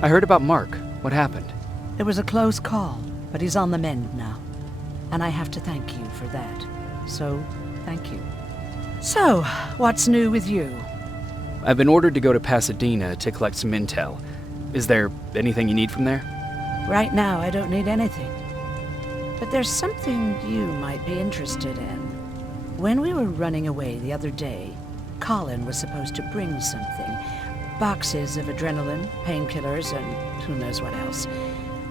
I heard about Mark. What happened? It was a close call, but he's on the mend now. And I have to thank you for that. So, thank you. So, what's new with you? I've been ordered to go to Pasadena to collect some intel. Is there anything you need from there? Right now, I don't need anything. But there's something you might be interested in. When we were running away the other day, Colin was supposed to bring something. Boxes of adrenaline, painkillers, and who knows what else.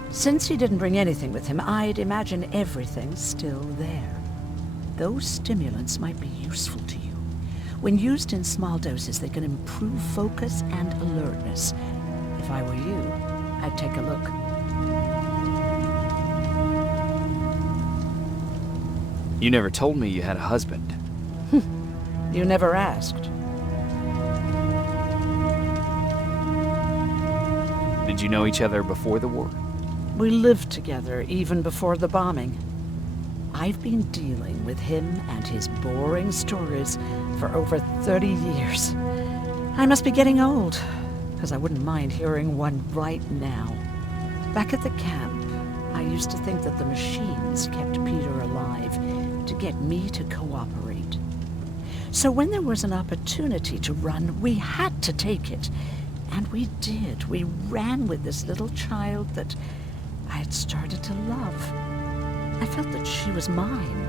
Since he didn't bring anything with him, I'd imagine everything's still there. Those stimulants might be useful to you. When used in small doses, they can improve focus and alertness. If I were you, I'd take a look. You never told me you had a husband. You never asked. Did you know each other before the war? We lived together even before the bombing. I've been dealing with him and his boring stories for over 30 years. I must be getting old, because I wouldn't mind hearing one right now. Back at the camp, I used to think that the machines kept Peter alive to get me to cooperate. So when there was an opportunity to run, we had to take it. And we did. We ran with this little child that I had started to love. I felt that she was mine.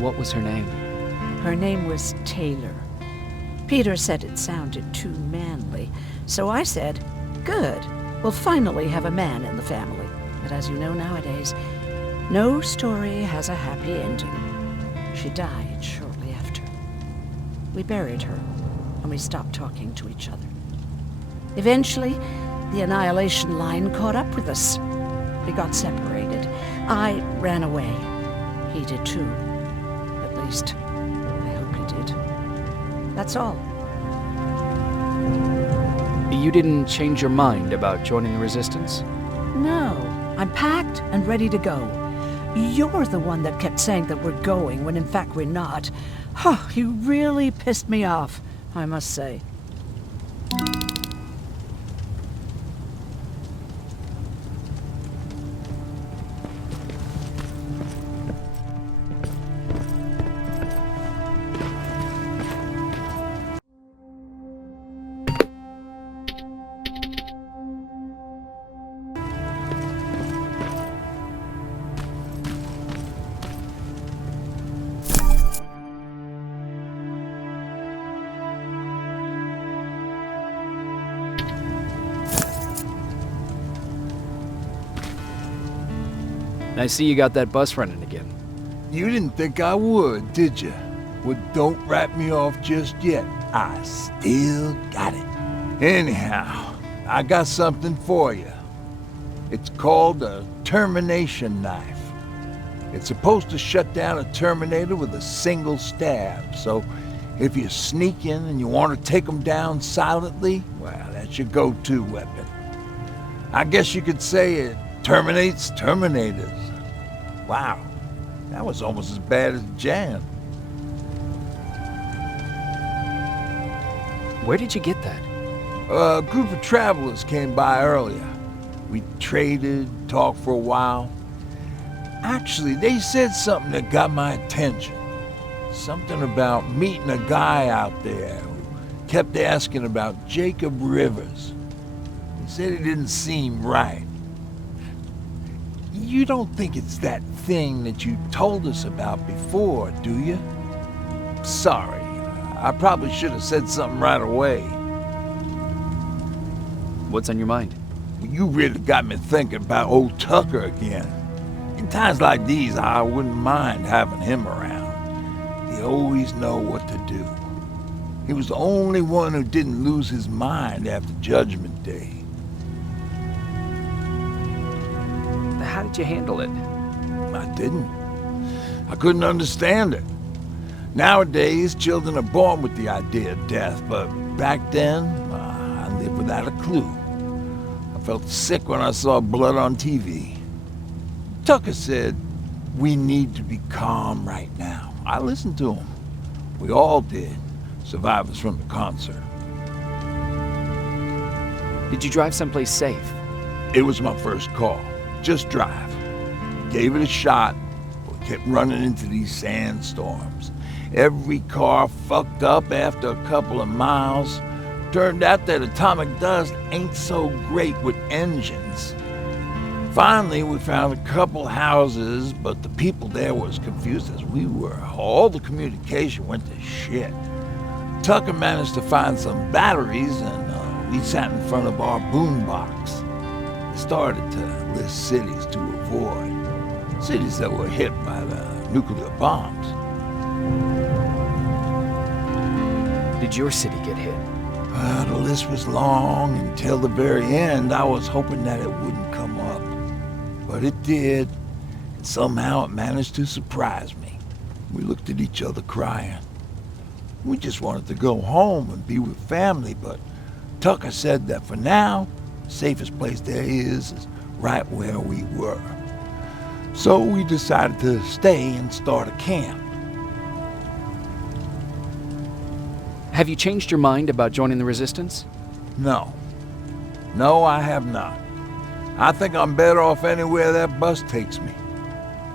What was her name? Her name was Taylor. Peter said it sounded too manly, so I said, good, we'll finally have a man in the family. But as you know nowadays, no story has a happy ending. She died shortly after. We buried her, and we stopped talking to each other. Eventually, the Annihilation Line caught up with us. We got separated. I ran away. He did too. At least, I hope he did. That's all. You didn't change your mind about joining the Resistance? No, I'm packed and ready to go. You're the one that kept saying that we're going when in fact we're not. Oh, you really pissed me off, I must say. I see you got that bus running again. You didn't think I would, did you? Well, don't wrap me off just yet. I still got it. Anyhow, I got something for you. It's called a termination knife. It's supposed to shut down a Terminator with a single stab, so if you sneak in and you want to take them down silently, well, that's your go-to weapon. I guess you could say it terminates Terminators. Wow, that was almost as bad as Jan. Where did you get that? A group of travelers came by earlier. We traded, talked for a while. Actually, they said something that got my attention. Something about meeting a guy out there who kept asking about Jacob Rivers. He said it didn't seem right. You don't think it's that thing that you told us about before, do you? Sorry, I probably should have said something right away. What's on your mind? You really got me thinking about old Tucker again. In times like these, I wouldn't mind having him around. He always know what to do. He was the only one who didn't lose his mind after Judgment Day. How did you handle it? I didn't. I couldn't understand it. Nowadays, children are born with the idea of death, but back then, I lived without a clue. I felt sick when I saw blood on TV. Tucker said, we need to be calm right now. I listened to him. We all did, survivors from the concert. Did you drive someplace safe? It was my first call. Just drive. Gave it a shot, but kept running into these sandstorms. Every car fucked up after a couple of miles. Turned out that atomic dust ain't so great with engines. Finally, we found a couple houses, but the people there were as confused as we were. All the communication went to shit. Tucker managed to find some batteries, and we sat in front of our boombox. It started to list cities to avoid. Cities that were hit by the nuclear bombs. Did your city get hit? The list was long until the very end. I was hoping that it wouldn't come up. But it did, and somehow it managed to surprise me. We looked at each other crying. We just wanted to go home and be with family, but Tucker said that for now, the safest place there is right where we were. So we decided to stay and start a camp. Have you changed your mind about joining the Resistance? No. No, I have not. I think I'm better off anywhere that bus takes me.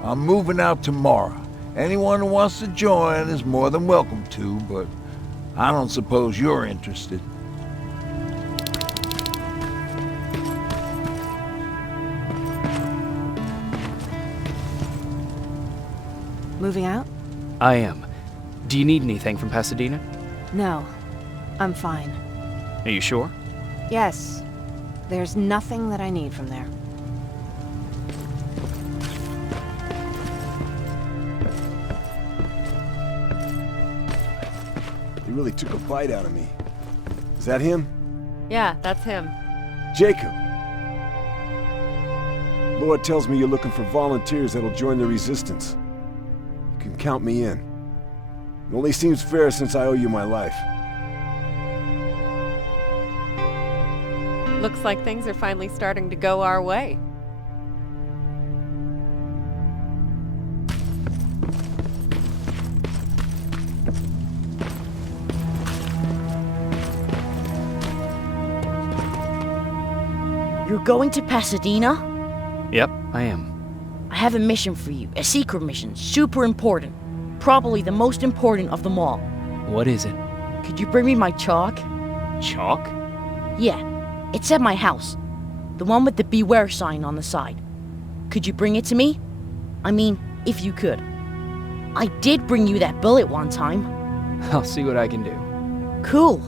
I'm moving out tomorrow. Anyone who wants to join is more than welcome to, but I don't suppose you're interested. Moving out? I am. Do you need anything from Pasadena? No. I'm fine. Are you sure? Yes. There's nothing that I need from there. He really took a bite out of me. Is that him? Yeah, that's him. Jacob! Lord tells me you're looking for volunteers that'll join the Resistance. You can count me in. It only seems fair since I owe you my life. Looks like things are finally starting to go our way. You're going to Pasadena? Yep, I am. I have a mission for you. A secret mission. Super important. Probably the most important of them all. What is it? Could you bring me my chalk? Chalk? Yeah. It's at my house. The one with the beware sign on the side. Could you bring it to me? I mean, if you could. I did bring you that bullet one time. I'll see what I can do. Cool.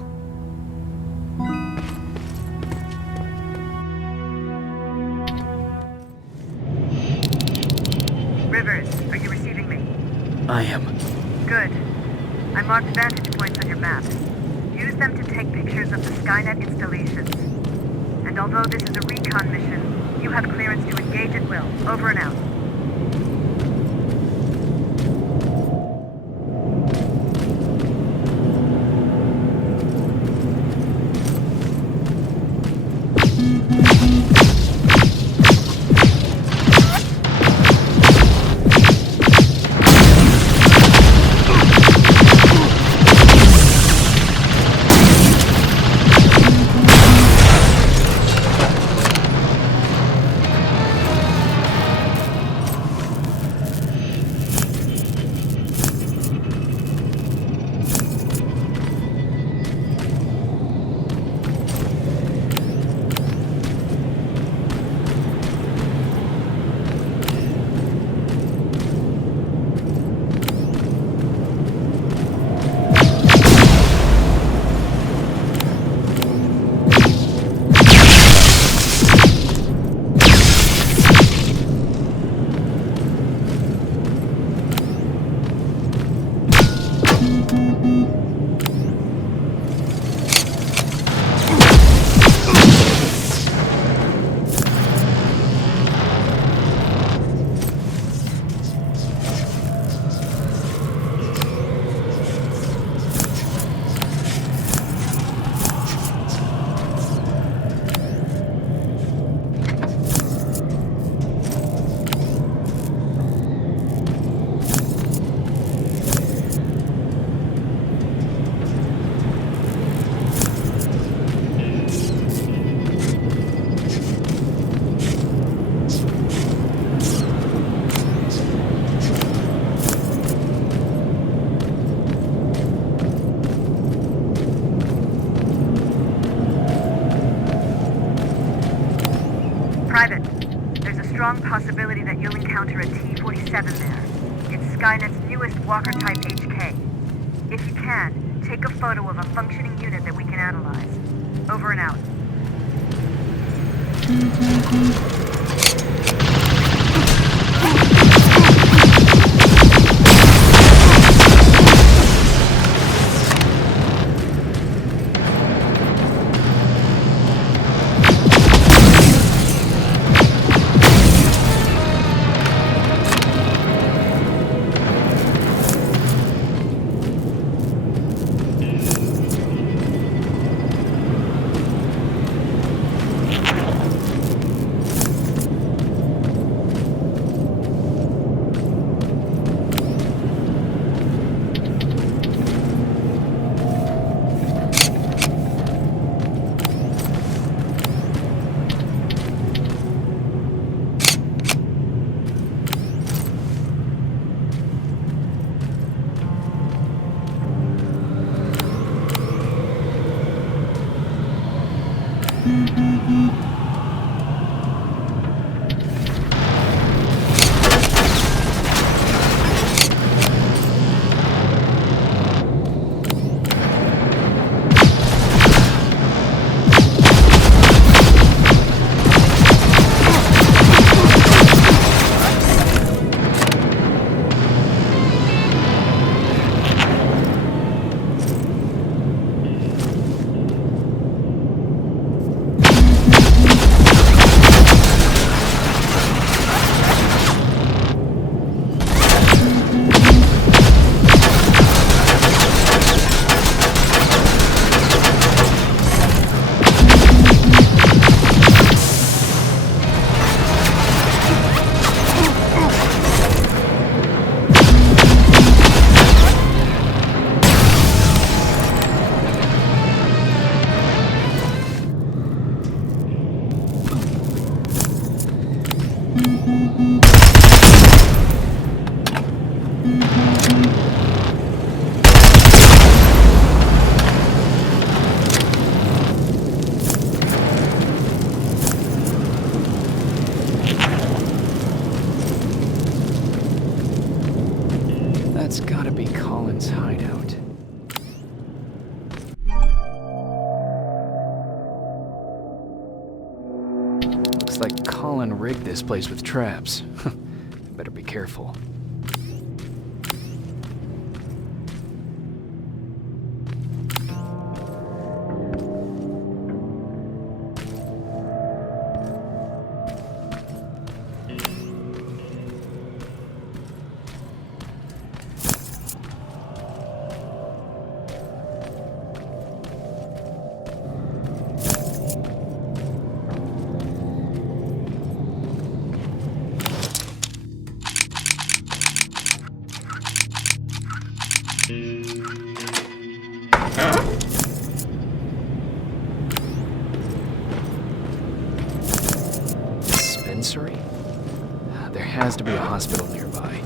Rivers, are you receiving me? I am. Good. I marked vantage points on your map. Use them to take pictures of the Skynet installations. And although this is a recon mission, you have clearance to engage at will. Over and out. T-47 there. It's Skynet's newest Walker-type HK. If you can, take a photo of a functioning unit that we can analyze. Over and out. That's gotta be Colin's hideout. Looks like Colin rigged this place with traps. Better be careful. Dispensary? There has to be a hospital nearby.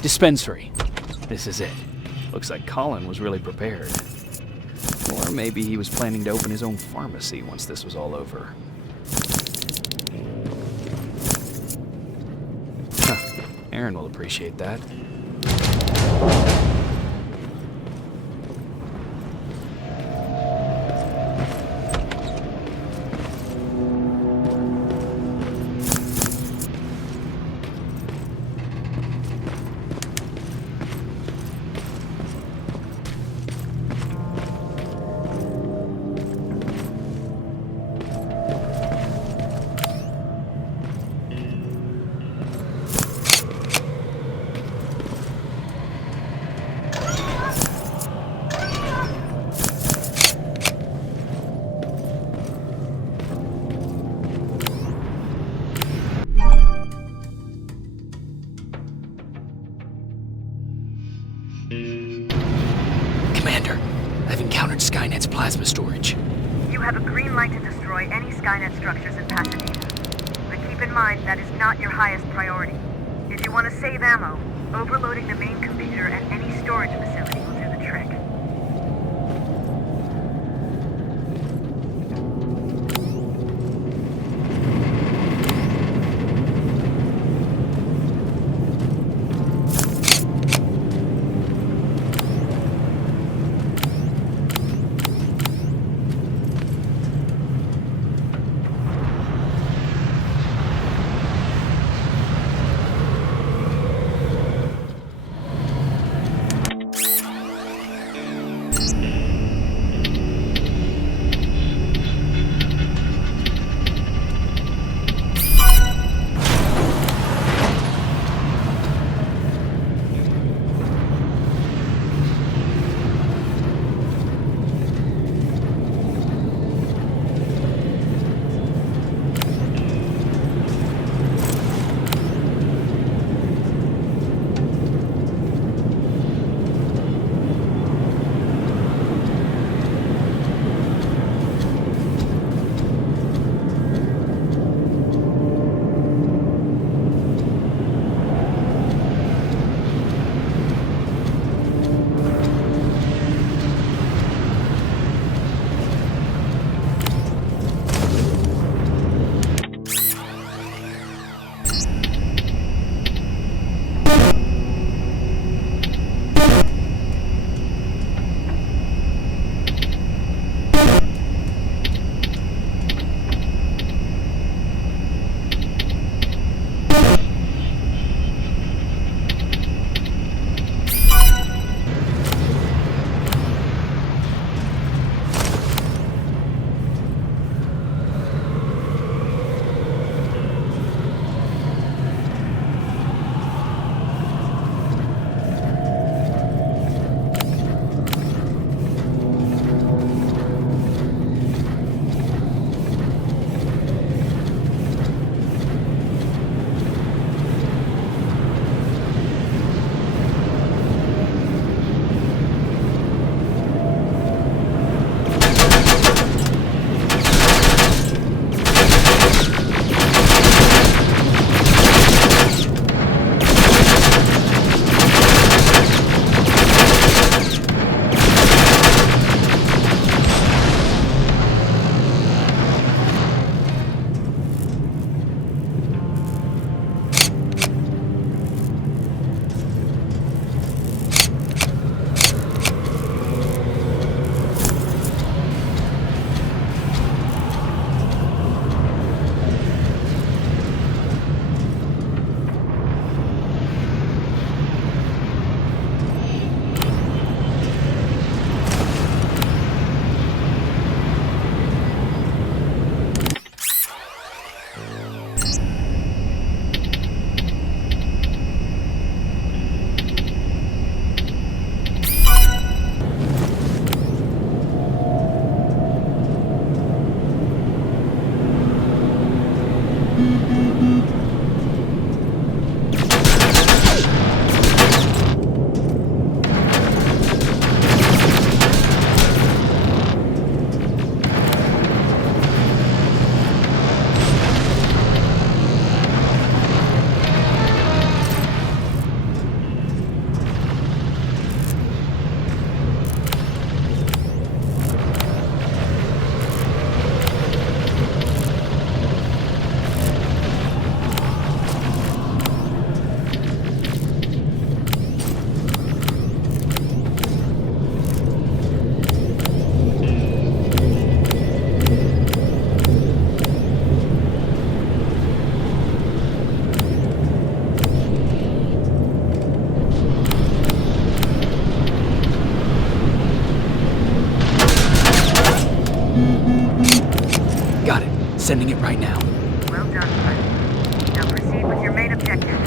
Dispensary. This is it. Looks like Colin was really prepared. Or maybe he was planning to open his own pharmacy once this was all over. Huh. Aaron will appreciate that. Commander, I've encountered Skynet's plasma storage. You have a green light to destroy any Skynet structures in Pasadena. But keep in mind that is not your highest priority. If you want to save ammo, overloading the main computer and any storage facility will do the trick. sending it right now. Well done, friend. Now proceed with your main objective.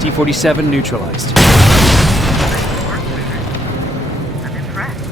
T-47 neutralized. Nice work, Wizard. I'm impressed.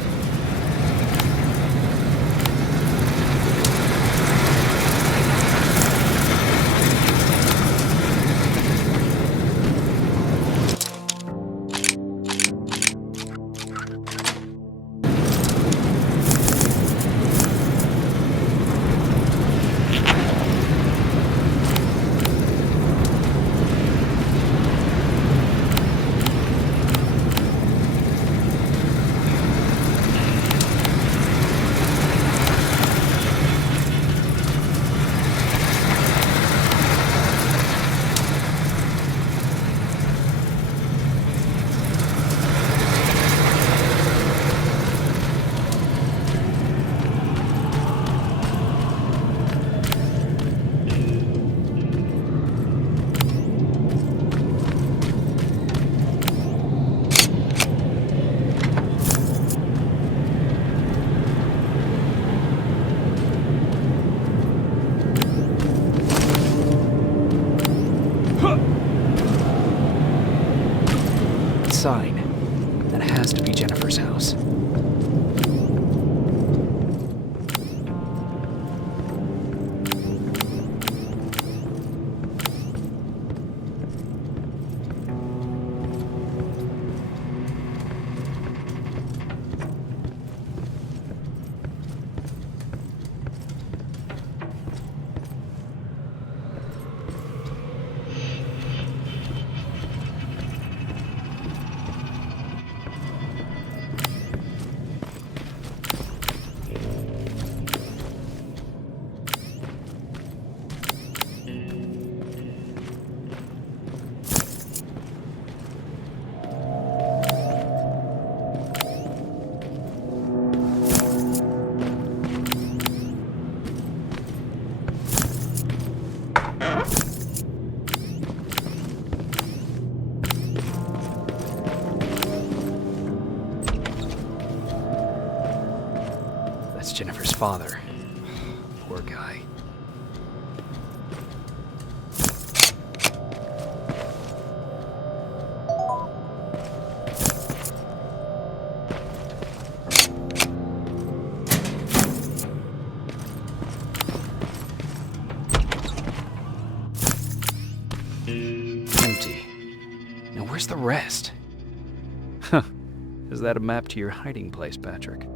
Sign. That's Jennifer's father. Poor guy. Empty. Now where's the rest? Huh. Is that a map to your hiding place, Patrick?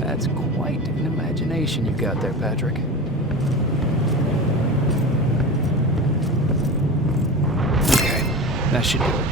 That's quite an imagination you've got there, Patrick. Okay, that should do it.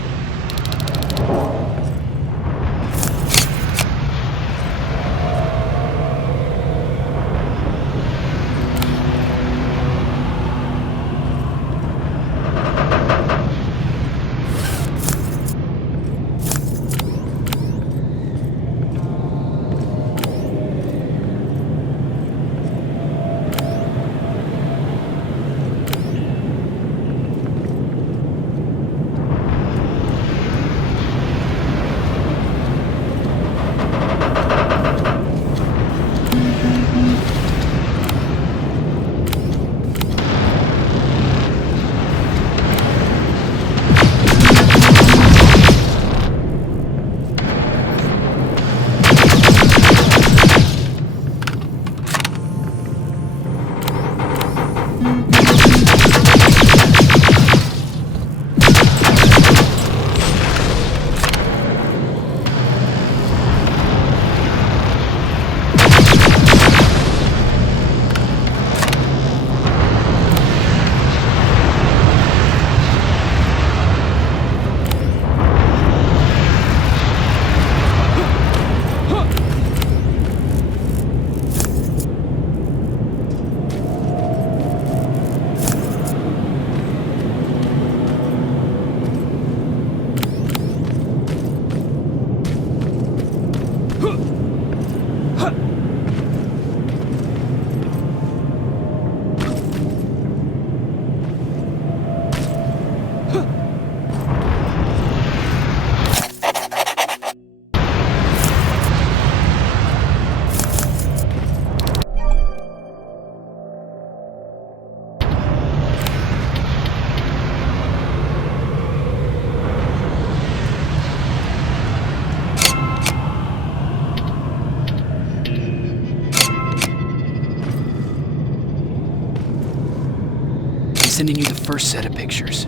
Sending you the first set of pictures.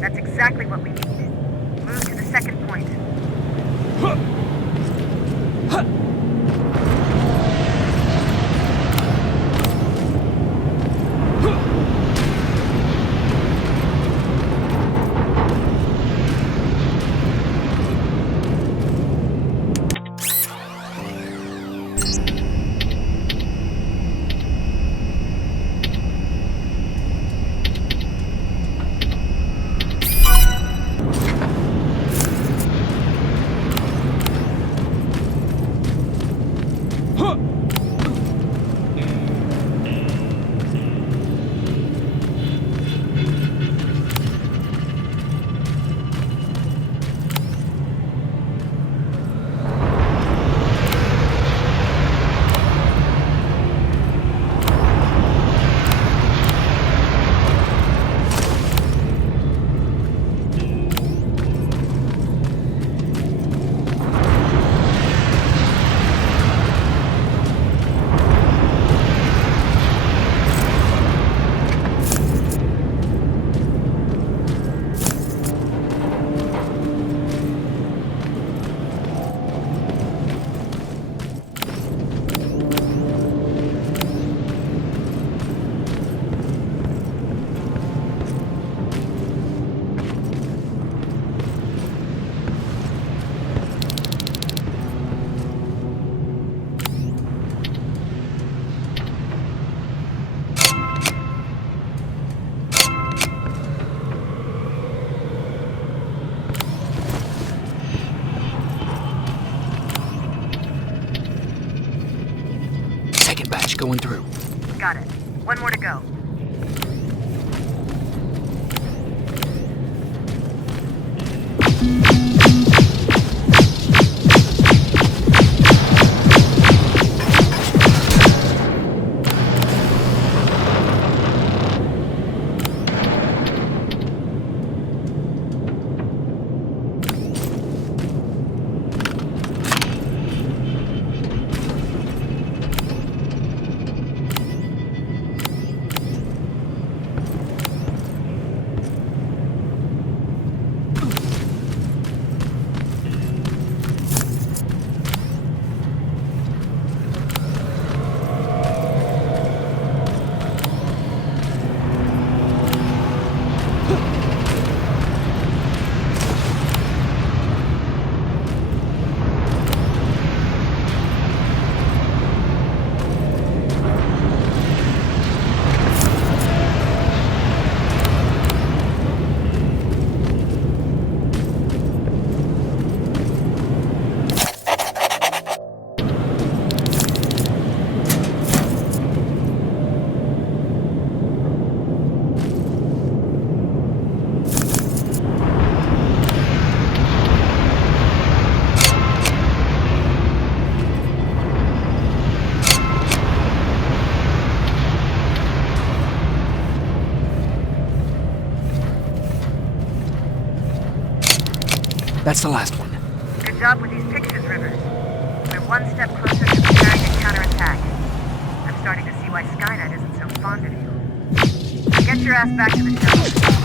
That's exactly what we need. Move to the second point. Going through. Got it. One more to go. That's the last one. Good job with these pictures, Rivers. We're one step closer to preparing a counterattack. I'm starting to see why Skynet isn't so fond of you. Get your ass back to the shuttle.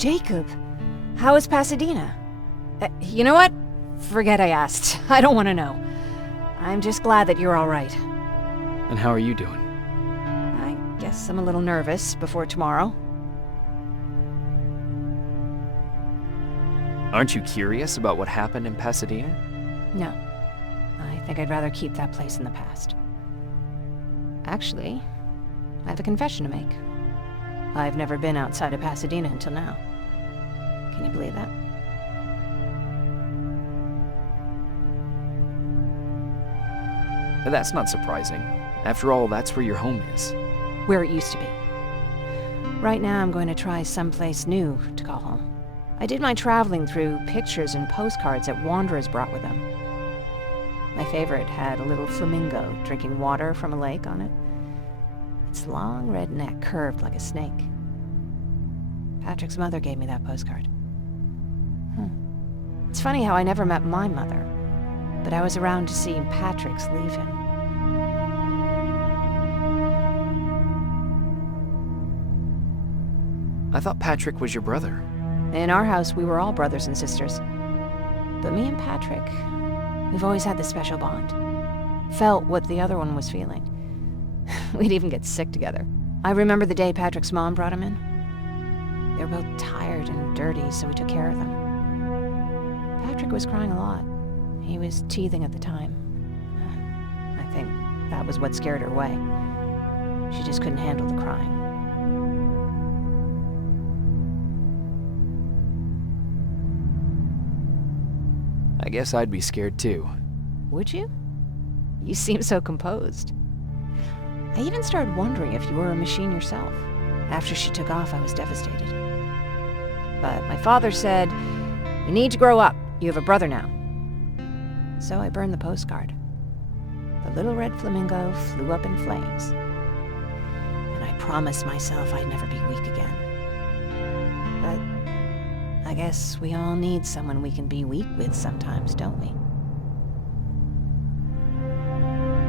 Jacob, how is Pasadena? You know what? Forget I asked. I don't want to know. I'm just glad that you're all right. And how are you doing? I guess I'm a little nervous before tomorrow. Aren't you curious about what happened in Pasadena? No. I think I'd rather keep that place in the past. Actually, I have a confession to make. I've never been outside of Pasadena until now. Can you believe that? That's not surprising. After all, that's where your home is. Where it used to be. Right now, I'm going to try someplace new to call home. I did my traveling through pictures and postcards that wanderers brought with them. My favorite had a little flamingo drinking water from a lake on it. Its long red neck curved like a snake. Patrick's mother gave me that postcard. It's funny how I never met my mother, but I was around to see Patrick's leave him. I thought Patrick was your brother. In our house, we were all brothers and sisters. But me and Patrick, we've always had this special bond. Felt what the other one was feeling. We'd even get sick together. I remember the day Patrick's mom brought him in. They were both tired and dirty, so we took care of them. Patrick was crying a lot. He was teething at the time. I think that was what scared her away. She just couldn't handle the crying. I guess I'd be scared too. Would you? You seem so composed. I even started wondering if you were a machine yourself. After she took off, I was devastated. But my father said, "You need to grow up. You have a brother now." So I burned the postcard. The little red flamingo flew up in flames. And I promised myself I'd never be weak again. But I guess we all need someone we can be weak with sometimes, don't we?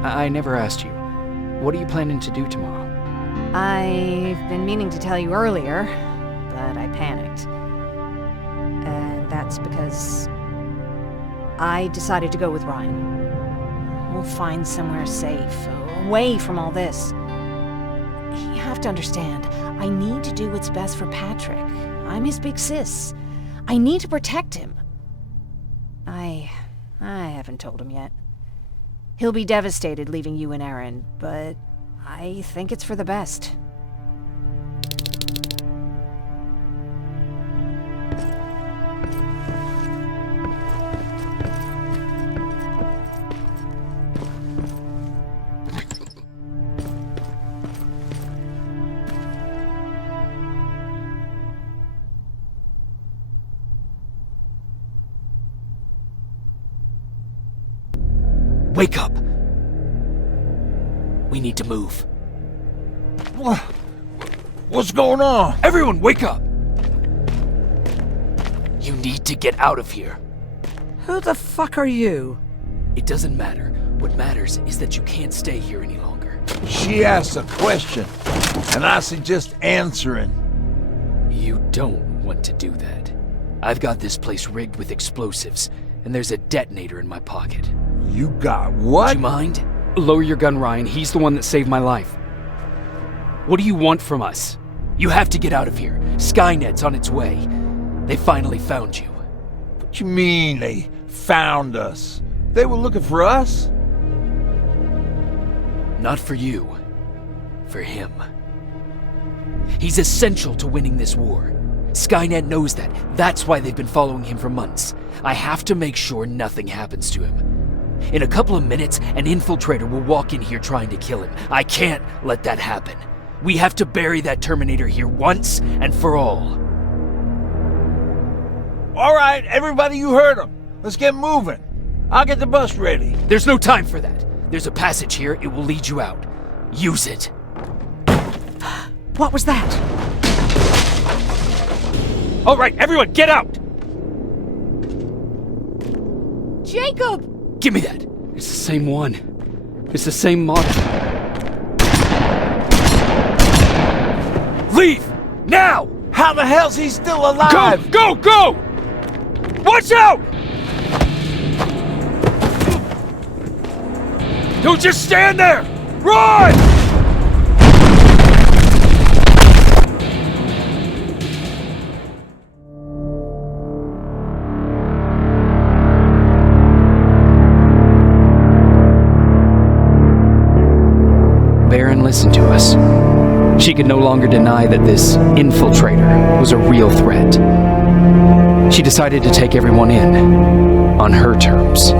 I never asked you. What are you planning to do tomorrow? I've been meaning to tell you earlier, but I panicked. And that's because I decided to go with Ryan. We'll find somewhere safe, away from all this. You have to understand, I need to do what's best for Patrick. I'm his big sis. I need to protect him. I haven't told him yet. He'll be devastated leaving you and Aaron, but I think it's for the best. Wake up! We need to move. What's going on? Everyone, wake up! You need to get out of here. Who the fuck are you? It doesn't matter. What matters is that you can't stay here any longer. She asked a question, and I suggest answering. You don't want to do that. I've got this place rigged with explosives, and there's a detonator in my pocket. You got what? Do you mind? Lower your gun, Ryan. He's the one that saved my life. What do you want from us? You have to get out of here. Skynet's on its way. They finally found you. What you mean they found us? They were looking for us? Not for you. For him. He's essential to winning this war. Skynet knows that. That's why they've been following him for months. I have to make sure nothing happens to him. In a couple of minutes, an infiltrator will walk in here trying to kill him. I can't let that happen. We have to bury that Terminator here once and for all. All right, everybody, you heard him. Let's get moving. I'll get the bus ready. There's no time for that. There's a passage here. It will lead you out. Use it. What was that? All right, everyone, get out! Jacob! Give me that. It's the same one. It's the same model. Leave! Now! How the hell's he still alive? Go! Go! Watch out! Don't just stand there! Run! Baron listened to us. She could no longer deny that this infiltrator was a real threat. She decided to take everyone in, on her terms.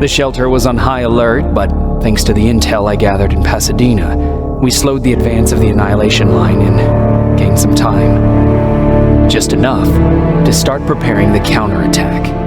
The shelter was on high alert, but thanks to the intel I gathered in Pasadena, we slowed the advance of the Annihilation Line and gained some time. Just enough to start preparing the counterattack.